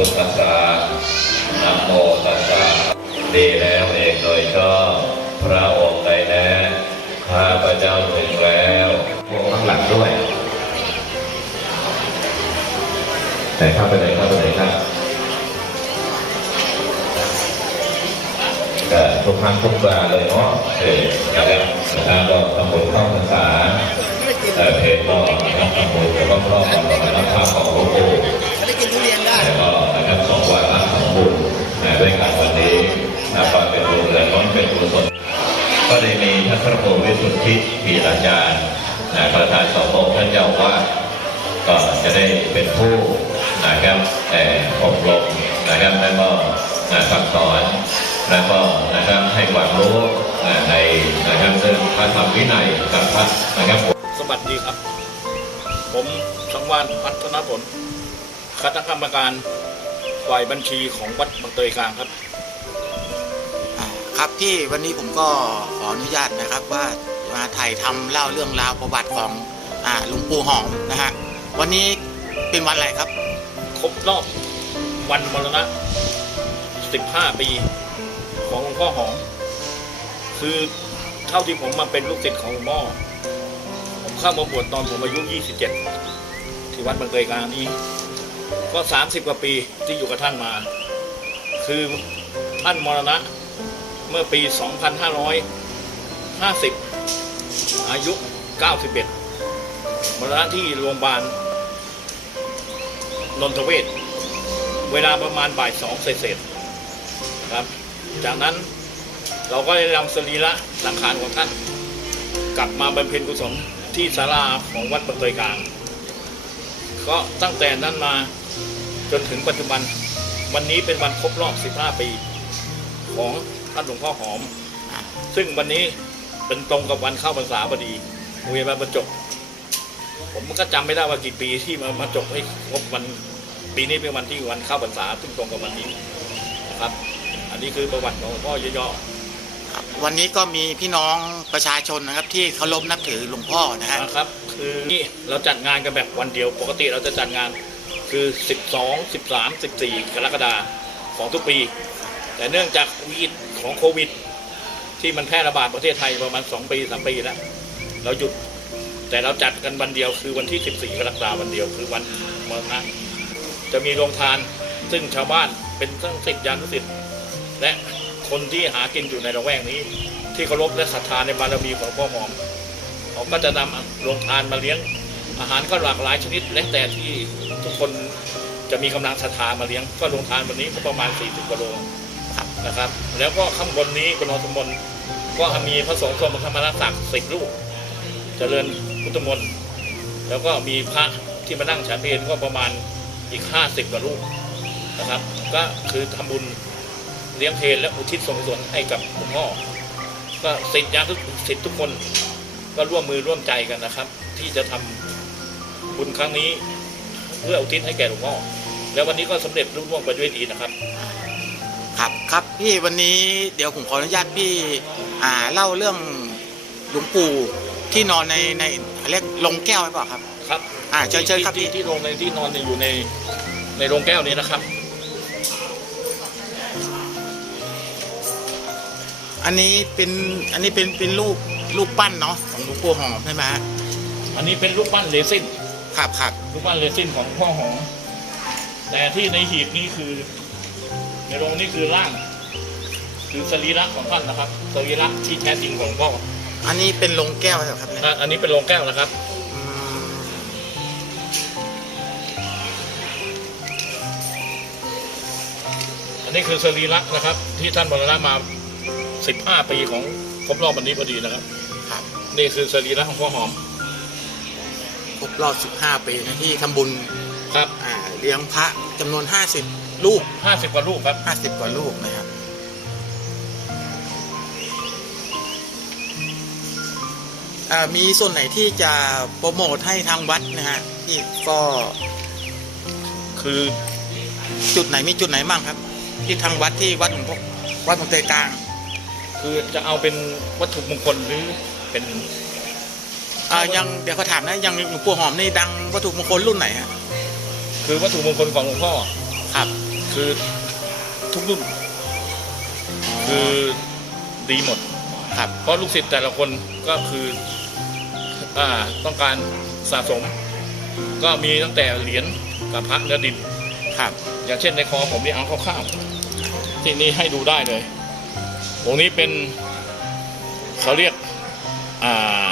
พุทธาสสะนโมตัสสะดีแล้วเองโดยชอบพระองค์ใดแน่ข้าพระเจ้าถึงแล้วมองข้างหลังด้วย แต่ข้าไปไหนข้าไปไหนครับแต่ทุกครั้งทุกเวลาเลยเนาะเออแล้วนะคก็ทำบุเข้าพรรษา เออเพจก็นะครับตำบลแล้วก็รอบครัวนะครับภาพของหลวงปู่ไม่ได้กินทุเรียนได้แล้วก็นะครับสองวาระของบุญนะด้วยกันวันนี้นะความเป็นบุญและน้อมเป็นกุศลก็ได้มีท่านพระครูวิสุทธิปีราจารย์นะประธานสมท่านเจ้าอาว่าก็จะได้เป็นผู้นะครับแต่อบรมนะครับแล้วก็นะสั่งสอนแล้วก็นะครับให้ความรู้ในนะครับเรื่องพระธรรมวินัยกับพระนะครับ วัสดีครับ ผมสังวานพัฒนผลคณะกรรมการฝ่ายบัญชีของวัดบางเตยกลางครับอ่าครับพี่วันนี้ผมก็ขออนุญาตนะครับว่ามาถ่ายทำเล่าเรื่องราวประวัติของอ่าหลวงปู่หอมนะฮะวันนี้เป็นวันอะไรครับ ครบรอบวันมรณะ 15 ปี ของหลวงพ่อหอม คือเท่าที่ผมมาเป็นลูกศิษย์ของหลวงพ่อผม เข้ามาบวชตอนผมอายุ 27 ที่วัดบางเตยกลางนี้ ก็ 30 กว่าปีที่อยู่กับท่านมา คือท่านมรณะเมื่อปี 2550 อายุ 91 มรณะที่โรงพยาบาลนนทเวศเวลาประมาณบ่ายสองเศษครับ จากนั้นเราก็ได้นำสรีระสังขารของท่าน กลับมาบำเพ็ญกุศล ที่ศาลาของวัดบางเตยกลาง ก็ตั้งแต่นั้นมาจนถึงปัจจุบันวันนี้เป็นวันครบรอบ 15 ปี ของท่านหลวงพ่อหอม ซึ่งวันนี้เป็นตรงกับวันเข้าพรรษาพอดีโรงเรียนบ้าบรรจบ ผมก็จำไม่ได้ว่ากี่ปีที่มามาจบให้ครบวันปีนี้เป็นวันที่วันเข้าพรรษาซึ่งตรงกับวันนี้นะครับ อันนี้คือประวัติของหลวงพ่อย่อครับ วันนี้ก็มีพี่น้องประชาชนนะครับ ที่เคารพนับถือหลวงพ่อนะฮะนะครับ คือนี่เราจัดงานกันแบบวันเดียว ปกติเราจะจัดงานคือ 12 13 14 กรกฎาคมของทุกปี แต่เนื่องจากวีดของโควิด ที่มันแพร่ระบาดประเทศไทยประมาณ 2 ปี 3 ปีแล้ว เราหยุดแต่เราจัดกันวันเดียวคือวันที่ 14 กรกฎาคมวันเดียวคือวันมรณะจะมีโรงทานซึ่งชาวบ้านเป็นทั้งศิษยานุศิษย์และ คนที่หากินอยู่ในละแวกนี้ ที่เคารพและศรัทธาในบารมีของพ่อหอมเขาก็จะนำโรงทานมาเลี้ยงอาหารก็หลากหลายชนิดและแต่ที่ทุกคนจะมีกำลังศรัทธามาเลี้ยงก็โรงทานวันนี้ก็ประมาณ 40กว่าโรงนะครับ แล้วก็ข้างบนนี้บนอสมบนก็มีพระสงฆ์ทรงธรรมรักษักสิบรูปเจริญพุทธมนต์แล้วก็มีพระที่มานั่งฉันเพลก็ประมาณอีกห้าสิบกว่ารูปนะครับ ก็คือทำบุญ เลี้ยงเพลและอุทิศส่วนกุศลให้กับหลวงพ่อก็สิทธิ์ยาทุกสิทธิ์ทุกคนก็ร่วมมือร่วมใจกันนะครับ ที่จะทำบุญครั้งนี้เพื่ออุทิศให้แก่หลวงพ่อแล้ววันนี้ก็สำเร็จรุ่ร่วงไปด้วยดีนะครับ ครับครับพี่วันนี้เดี๋ยวผมขออนุญาตพี่อ่าเล่าเรื่องหลวงปู่ที่นอนในในเรียกลงแก้วหรือเปล่าครับ ครับ อ่าเชิญเชิญครับที่พี่ที่โรงในที่นอนเนี่ยอยู่ในในโรงแก้วนี้นะครับ อันนี้เป็นอันนี้เป็นเป็นรูปรูปปั้นเนาะของหลวงปู่หอมใช่ไหมฮะอันนี้เป็นรูปปั้นเรซินครับครับรูปปั้นเรซินของพ่อหอมแต่ที่ในหีบนี้คือ ในโรงนี้คือร่าง คือสรีระของท่านนะครับสรีระที่แท้จริงของพ่ออันนี้เป็นลงแก้วเหรอครับเนี่ยอะอันนี้เป็นโรงแก้วนะครับ อืมอันนี้คือสรีระนะครับ ที่ท่านบรณะมา 15 ปีของครบรอบวันนี้พอดีนะครับ ครับนี่คือสรีระของพ่อหอม ครบรอบ 15 ปีนะที่ทำบุญครับ อ่าเลี้ยงพระจำนวน 50 ลูก 50 กว่ารูปครับ 50 กว่าลูกนะครับ อ่ามีส่วนไหนที่จะโปรโมทให้ทางวัดนะฮะที่ก็คือจุดไหนมีจุดไหนบ้างครับ ที่ทางวัดที่วัดหลวงพ่อวัดหลวงเตยกลาง คือจะเอาเป็นวัตถุมงคลหรือเป็นอ่ายังเดี๋ยวเขาถามนะยังหลวงปู่หอมนี่ดังวัตถุมงคลรุ่นไหนฮะคือวัตถุมงคลของหลวงพ่อครับ คือทุกรุ่น คือดีหมดครับเพราะลูกศิษย์แต่ละคนก็คืออ่าต้องการสะสม ก็มีตั้งแต่เหรียญกับพระเนื้อดินครับ อย่างเช่นในคอผมนี่เอาคร่าวๆที่นี่ให้ดูได้เลย องค์นี้เป็นเขาเรียกอ่า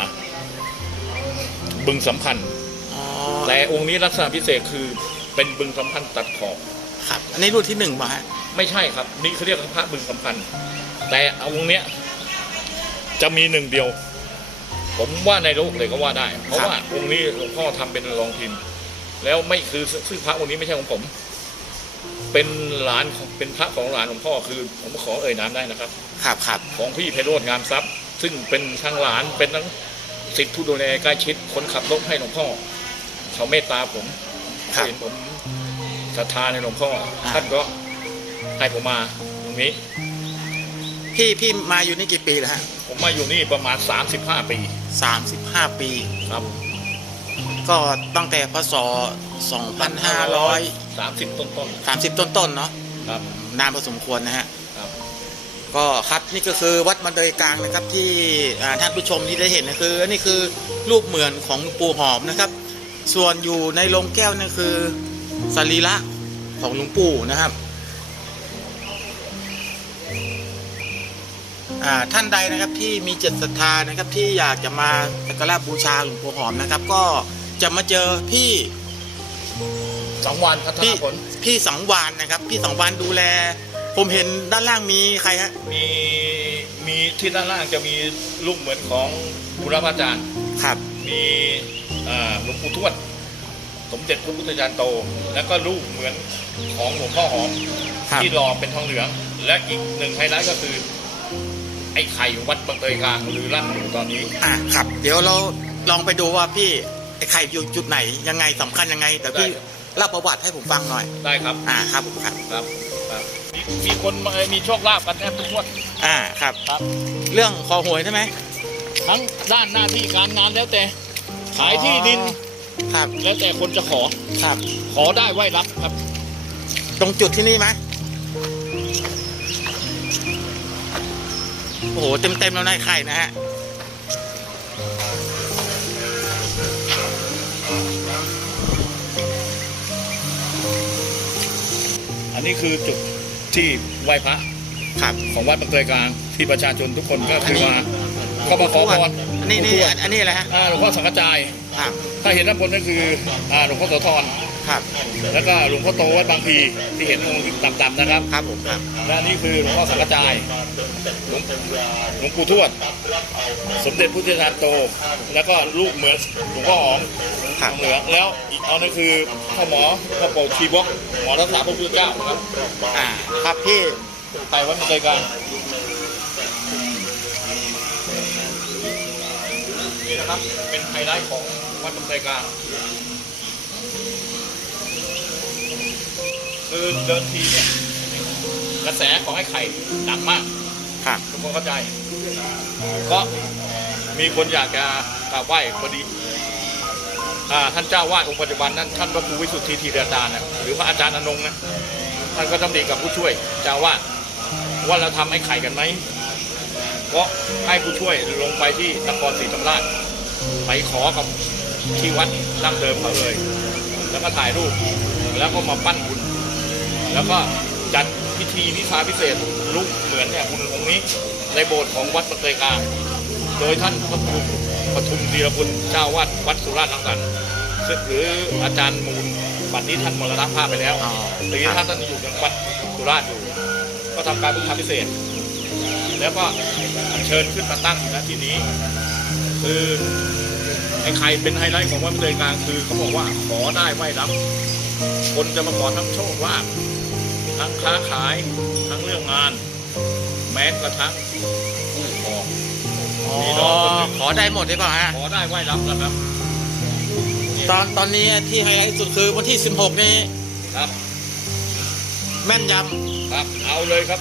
บึงสัมพันธ์ อ๋อแต่องค์นี้ลักษณะพิเศษคือเป็นบึงสัมพันธ์ตัดขอบ ครับ อันนี้รุ่นที่หนึ่งป่ะฮะไม่ใช่ครับ นี่เขาเรียกว่าพระบึงสัมพันธ์ แต่เอาองค์เนี้ยจะมีหนึ่งเดียว ผมว่าในโลกเลยก็ว่าได้ เพราะว่าองค์นี้หลวงพ่อทำเป็นรองพิมพ์ แล้วไม่คือซึ่งพระองค์นี้ไม่ใช่ของผม เป็นหลานของเป็นพระของหลานหลวงพ่อคือผมขอเอ่ยนามได้นะครับ ครับครับของพี่ไพโรธงามทรัพย์ ซึ่งเป็นทั้งหลานเป็นทั้งสิทธิผู้ดูแลใกล้ชิดคนขับรถให้หลวงพ่อ เขาเมตตาผมครับเห็นผมศรัทธาในหลวงพ่ออาท่านก็ให้ผมมาตรงนี้ พี่พี่มาอยู่นี่กี่ปีแล้วฮะผมมาอยู่นี่ประมาณ 35 ปีสามสิบห้าปีครับ ก็ตั้งแต่พศ สองพันห้าร้อย30ต้นต้นสามสิบต้นๆเนาะๆครับ นานพอสมควรนะฮะ ครับ ก็ครับนี่ก็คือวัดบันเดยกลางนะครับที่อ่าท่านผู้ชมที่ได้เห็นนะคืออันนี้คือรูปเหมือนของหลวงปู่หอมนะครับ ส่วนอยู่ในโรงแก้วนั่นคือสรีระของหลวงปู่นะครับอ่าท่านใดนะครับที่มีจิตศรัทธานะครับที่อยากจะมาสักการะบูชาหลวงปู่หอมนะครับ ก็จะมาเจอพี่ สองวันพัฒพี่นาผล พี่สังวานนะครับ พี่สังวานดูแล ผมเห็นด้านล่างมีใครฮะมีมีที่ด้านล่างจะมีรูปเหมือนของบุรพาจารย์ ครับมีอ่าหลวงปู่ทวด สมเด็จพระพุทธจารย์โต แล้วก็รูปเหมือนของหลวงพ่อหอม ครับที่รอเป็นทองเหลือง และอีกหนึ่งไฮไลท์ก็คือ ไอ้ไข่วัดบางเตยกลางหรือลั่นอยู่ตอนนี้ อะครับ เดี๋ยวเราลองไปดูว่าพี่ไอ้ไข่อยู่จุดไหนยังไงสำคัญยังไงแต่พี่ได้ เล่าประวัติให้ผมฟังหน่อย ได้ครับ อ่าครับผมครับ ครับครับมีมีคนมาเอ่อมีโชคลาภกันแทบทุกงวดอ่าครับ ครับ เรื่องคอหวยใช่ไหม ทั้งด้านหน้าที่การงานแล้วแต่ ขายที่ดินครับ แล้วแต่คนจะขอ ครับ ขอได้ไหวรับครับ ตรงจุดที่นี่ไหมโอ้โห เต็มเต็มๆแล้วนายไข่นะฮะ อันนี้คือจุดที่ไหว้พระครับของวัดบางเตยกลางที่ประชาชนทุกคนก็คือมาก็มาขอพรอันนี้นี่อันอันนี้อะไรฮะอ่าหลวงพ่อสังกจาย ครับถ้าเห็นด้านบนนั่นคืออ่าหลวงพ่อโสธรครับแล้วก็หลวงพ่อโตวัดบางพีที่เห็นองค์ต่ำๆนะครับ ครับผมครับและอันนี่คือหลวงพ่อสังกจายหลวงหลวงปู่ทวด สมเด็จพุทธทาสโต แล้วก็ลูกเหมือนหลวงพ่อหอมครับเหลืองแล้ว อีกเอานั่นคือพ่อหมอพ่อโปชีวกหมอรักษาพระพุทธเจ้านะครับอ่าครับพี่ไปวัดบางเตยกลางนี่นะครับเป็นไฮไลท์ของวัดบางเตยกลางคือเดินทีเนี่ยกระแสของไอ้ไข่ดังมากครับทุกคนเข้าใจ ก็มีคนอยากจะกราบไหว้พอดีอ่า ท่านเจ้าวาดองค์ปัจจุบันนั้นท่านพระครูวิสุทธิธีรอาจารย์นะหรือพระอาจารย์อนงค์นะท่านก็ต้องดีกับผู้ช่วยเจ้าวาดว่าเราทำไอ้ไข่กันไหมก็ให้ผู้ช่วยลงไปที่นครศรีธรรมราชไปขอกับที่วัดดั้งเดิมเขาเลย แล้วก็ถ่ายรูปแล้วก็มาปั้นหุ่นแล้วก็จัดพิธีวิชาพิเศษลุกเหมือนเนี่ยหุ่นองค์นี้ในโบสถ์ของวัดปะเตยกาโดยท่านพระครู ปทุมดีรคุณเจ้าวาดวัดสุราษฎร์ลังสรรค์ซึ่งหรืออาจารย์มูลบัดนี้ท่านมรณภาพไปแล้วอ๋อ หรือท่านท่านอยู่ยังวัดสุราษฎร์อยู่ ก็ทำการพุทธาพิเศษแล้วก็อัญเชิญขึ้นมาตั้งอยู่ณที่นี้ คือไอ้ใครเป็นไฮไลท์ของวัดปะเตยกลางคือเขาบอกว่าขอได้ไหวรับ คนจะมาขอทั้งโชคลาภทั้งค้าขายทั้งเรื่องงาน แม้กระทั่งคู่ครอง มีน้องคนหนึ่งขอได้หมดได้เปล่าฮะ ขอได้ไหวรับนะครับตอนตอนนี้ที่ไฮไลท์สุดคือวันที่ 16 นี้ครับแม่นยครับเอาเลยครับ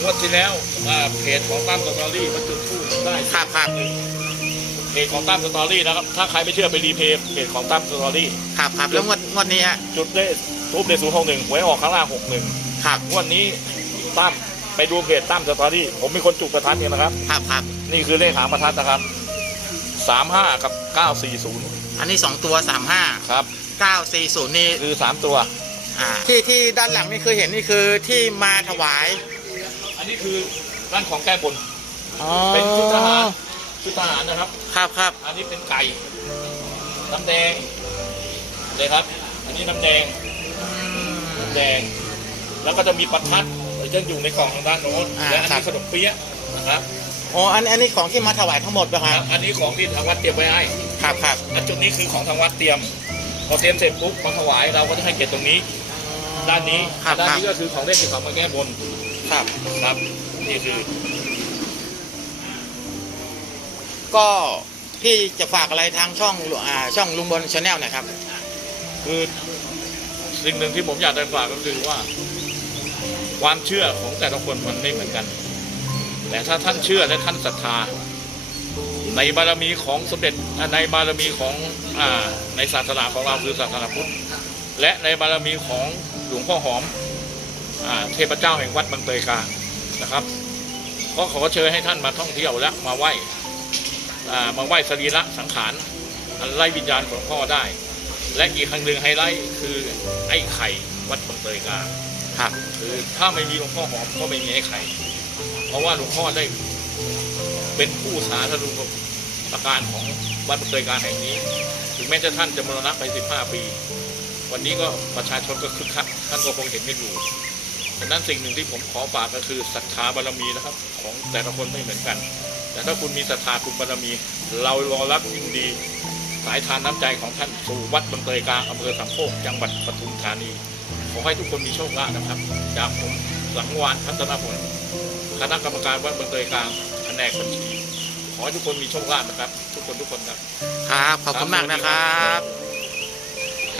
งวดที่แล้วอ่าเพจของตั้มสตอรี่มาจุดทูบได้ำครับครับเพจของตั้มสตอรี่นะครับถ้าใครไม่เชื่อไปรีเพย์เพจของตั้มสตอรี่ครับครับแล้วงวดงวดนี้ฮะจุดได้ทูบได้ศูนย์หกหนึ่งหวยออกข้างล่างหกหนึ่งครับงวดนี้ตั้ม ไปดูเพจตั้มสตอรี่ผมมีคนจุดประทัดเนี่ยนะครับ ครับครับนี่คือเลขหางประทัดนะครับสามห้ากับเก้าสี่ศูนย์อันนี้สองตัวสามห้าครับเก้าสี่ศูนย์นี่คือสามตัวอ่าที่ที่ด้านหลังนี่คือเห็นนี่คือที่มาถวาย อันนี้คือด้านของแก้บนอ๋อเป็นชุดทหารชุดทหารนะครับ ครับครับอันนี้เป็นไก่น้ำแดงเลยครับ อันนี้น้ำแดงอืมน้ำแดง แล้วก็จะมีประทัด จะอยู่ในกล่องทางด้านโน้นอ่าและอันครันี้บ ขนมเปี๊ยะนะครับอ๋ออันอันนี้ของที่มาถวายทั้งหมดป่ะครับอันนี้ของที่ทางวัดเตรียมไว้ให้ครับครับและจุดนี้คือของทางวัดเตรียม พอเตรียมเสร็จปุ๊บมาถวายเราก็จะให้เก็บตรงนี้ ด้านนี้ครับด้านครับนี้ก็คือของเล่นที่เขามาแก้บนครับ ครับ นี่คือ ก็พี่จะฝากอะไรทางช่องอ่าช่องลุงบนชาแนลหน่อยครับ คือสิ่งหนึ่งที่ผมอยากจะฝากก็คือว่า ความเชื่อของแต่ละคนมันไม่เหมือนกัน แต่ถ้าท่านเชื่อและท่านศรัทธา ในบารมีของสมเด็จในบารมีของอในศาสนาของเราคือศาสนาพุทธและในบารมีของหลวงพ่อหอมอเทพเจ้าแห่งวัดบางเตยกางนะครับก็ขอเชิญให้ท่านมาท่องเที่ยวและมาไหว้มาไหว้สรีระสังขารอันไล่วิญญาณของพ่อได้ และอีกครั้งหนึ่งไฮไลท์คือไอ้ไข่วัดบางเตยกา ครับคือถ้าไม่มีหลวงพ่อหอมก็ไม่มีไอ้ไข่ เพราะว่าหลวงพ่อได้เป็นผู้สาธารณูปการของวัดบางเตยกางแห่งนี้ ถึงแม้จะท่านจะมรณะไป 15 ปี วันนี้ก็ประชาชนก็คึกคักท่านก็คงเห็นกันอยู่ดังนั้นสิ่งหนึ่งที่ผมขอฝากก็คือศรัทธาบารมีนะครับ ของแต่ละคนไม่เหมือนกัน แต่ถ้าคุณมีศรัทธาคุณบารมี เรารอรับยิ่งดี สายทานน้ำใจของท่านสู่วัดบางเตยกลางอำเภอสามโคกจังหวัดปทุมธานี อให้ทุกคนมีโชคลาภนะครับ จากผมหลังวานพัฒนาผลคณะกรรมการวัดบางเตยกลางแผนกบัญชีขอให้ทุกคนมีโชคลาภนะครับ ทุกคนทุกคนครับ ครับ ขอบคุณมากนะครับ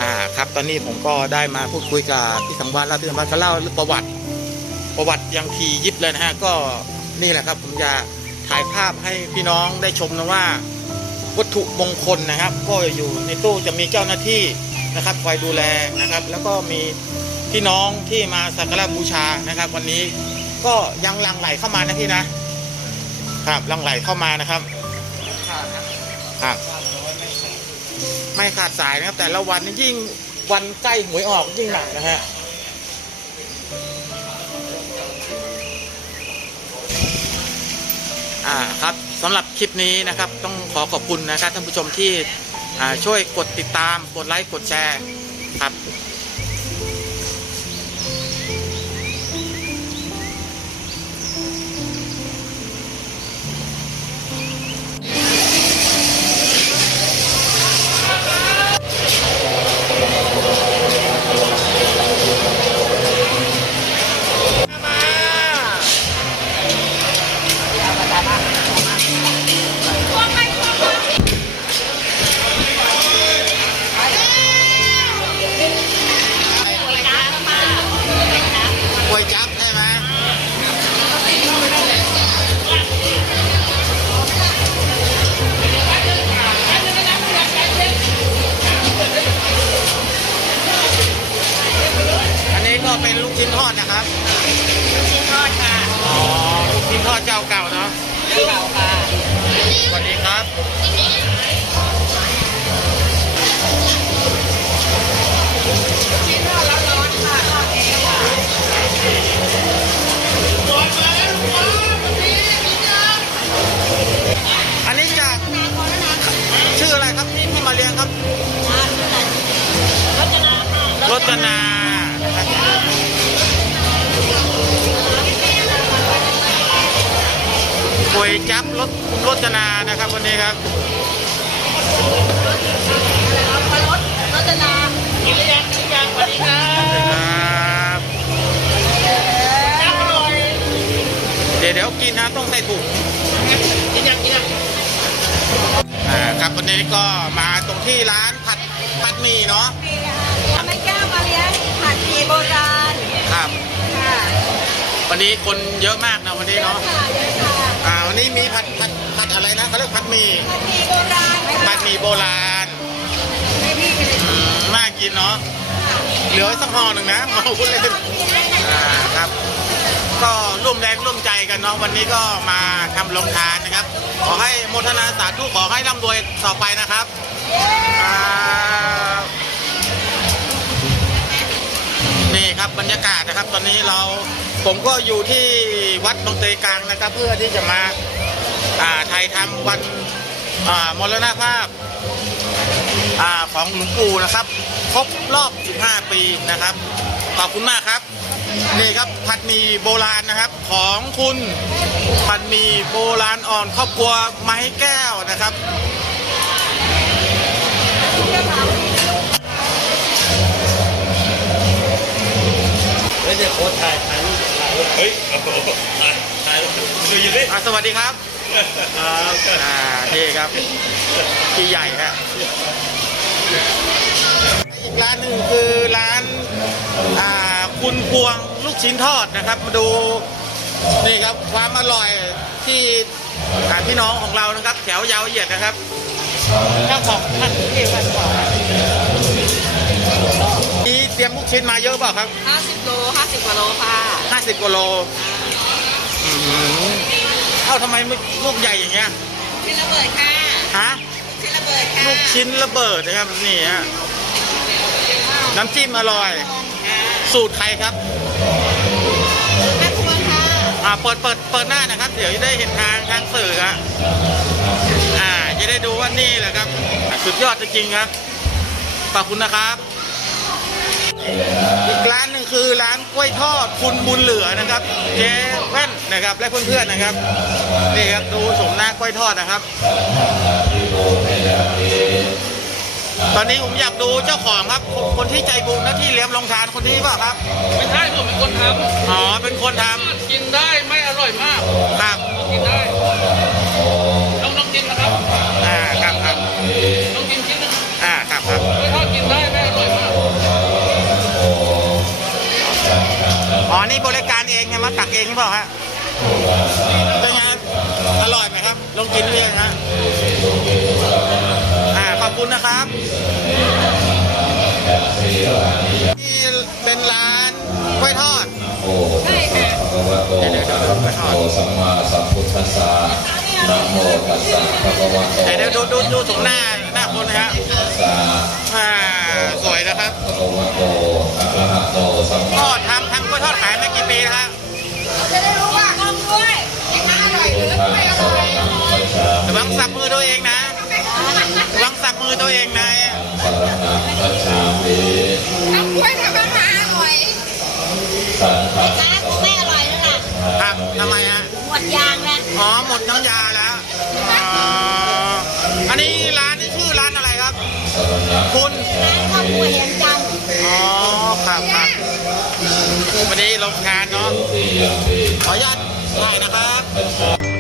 อ่าครับตอนนี้ผมก็ได้มาพูดคุยกับพี่สังวานแล้วพี่สังวานก็เล่าประวัติ ประวัติอยังทียิบเลยนะฮะก็นี่แหละครับผมจะถ่ายภาพให้พี่น้องได้ชมนะว่า วัตถุมงคลนะครับ ก็อยู่ในตู้จะมีเจ้าหน้าที่ นะครับคอยดูแลนะครับ แล้วก็มีพี่น้องที่มาสักการะบูชานะครับ วันนี้ก็ยังหลังไหลเข้ามานะพี่นะครับหลังไหลเข้ามานะครับครับไม่ขาดสายนะครับ แต่ละวันยิ่งวันใกล้หวยออกยิ่งหนักนะฮะอ่าครับสำหรับคลิปนี้นะครับ ต้องขอขอบคุณนะครับท่านผู้ชมที่ ช่วยกดติดตามกดไลค์กดแชร์ครับ จนานะครับก๋วยจับรถรจนานะครับวันนี้ครับรสรจนากินหรือยังกินยังสวัสดีค่ะครับน้ำอร่อยเดี๋ยวเดี๋ยวกินนะต้องใส่ถุงกินยังกินยังอ่าครับวันนี้ก็มาตรงที่ร้านผัดผัดหมี่เนาะ แม่แก้วมาเลี้ยงผัดทีโบราณ ครับ ค่ะ วันนี้คนเยอะมากนะวันนี้เนาะค่ะเยอะค่ะอ่าวันนี้มีผัดผัดผัดอะไรนะเขาเรียกผัดหมี่ผัดทีโบราณผัดหมี่โบราณไม่พี่กันเลยอืมน่ากินเนาะเหลือไว้สักห่อหนึ่งนะมาพูดเล่นอ่าครับ ก็ร่วมแรงร่วมใจกันเนาะวันนี้ก็มาทำลงทานนะครับ ขอให้โมทนาสาธุขอให้ร่ำรวยต่อไปนะครับอ่านี่ครับบรรยากาศนะครับ ตอนนี้เรา ผมก็อยู่ที่วัดบางเตยกลางนะครับ เพื่อที่จะมาอ่าไทยทำวันอ่ามรณภาพอ่าของหลวงปู่นะครับ ครบรอบ 15 ปีนะครับ ขอบคุณมากครับ นี่ครับผัดมีโบราณนะครับของคุณผัดมีโบราณอ่อนครอบครัวไม้แก้วนะครับไม่ใช่โค้ชถ่าย เฮ้ยโอ้โหถ่ายถ่ายรูปดูยินดิอ่าสวัสดีครับอ่านี่ครับพี่ใหญ่ฮะอีกร้านหนึ่งคือร้านอ่าคุณพวงลูกชิ้นทอดนะครับมาดูนี่ครับความอร่อยที่อ่าพี่น้องของเรานะครับ แถวยาวเหยียดนะครับ เจ้าของท่านเรียกว่าเปล่านี่เตรียมลูกชิ้นมาเยอะเปล่าครับ50โล50กว่าโลค่ะ50กว่าโลอื้อหือเอ้าทำไมไม่ลูกใหญ่อย่างเงี้ยชิ้นระเบิดค่ะฮะ ชิ้นระเบิดค่ะลูกชิ้นระเบิดนะครับนี่ฮะน้ำจิ้มอร่อย สูตรใครครับแม่ครัวค่ะอ่าเปิดเปิดเปิดหน้านะครับ เดี๋ยวจะได้เห็นทางทางสื่อฮะอ่าจะ ได้ดูว่านี่แหละครับอะสุดยอดจริงๆครับขอบคุณนะครับอีกร้านหนึ่งคือร้านกล้วยทอดคุณบุญเหลือนะครับ เจ๊แว่นนะครับ และเพื่อนๆนะครับนี่ครับดูสมหน้ากล้วยทอดนะครับ ตอนนี้ผมอยากดูเจ้าของครับ คนที่ใจบุญและที่เลี้ยงลงทานคนนี้เปล่าครับไม่ใช่ผมเป็นคนทอ๋อเป็นคนทำกินได้ไม่อร่อยมากำครับกินได้ อ๋อนี่บริการเองไงมาตักเองหรือเปล่าฮะเป็นไงครับอร่อยไหมครับ ลองกินเองฮะอ่าขอบคุณนะครับ นี่เป็นร้านกล้วยทอดโอ้พระวะโตอะระหะโตสัมมาสัมพุทธัสสะ นะโมตัสสะภะคะวะโตเดี๋ยวดูดูดูตรงหน้าหน้าคนนะฮะสสะอ่าสวยนะครับภะคะวะโตอะระหะโตสัมมาอดทำทำกล้วยทอดขายมากี่ปีแล้วฮะจะได้รู้ว่าต้องด้วยไอ้น้าอร่อยหรือไม่อร่อยระวังสับมือตัวเองนะระวังสับมือตัวเองนะปะระหังสัจจามิ ดยางนะอ๋อหมดน้ำยาแล้วอ๋ออันนี้ร้านนี้ชื่อร้านอะไรครับ คุณร้านข้าวครัวเห็นจังอ๋อครับครับวันนี้ลงงานเนาะติยังปิขออนุญาตถ่ายนะครับปัจจา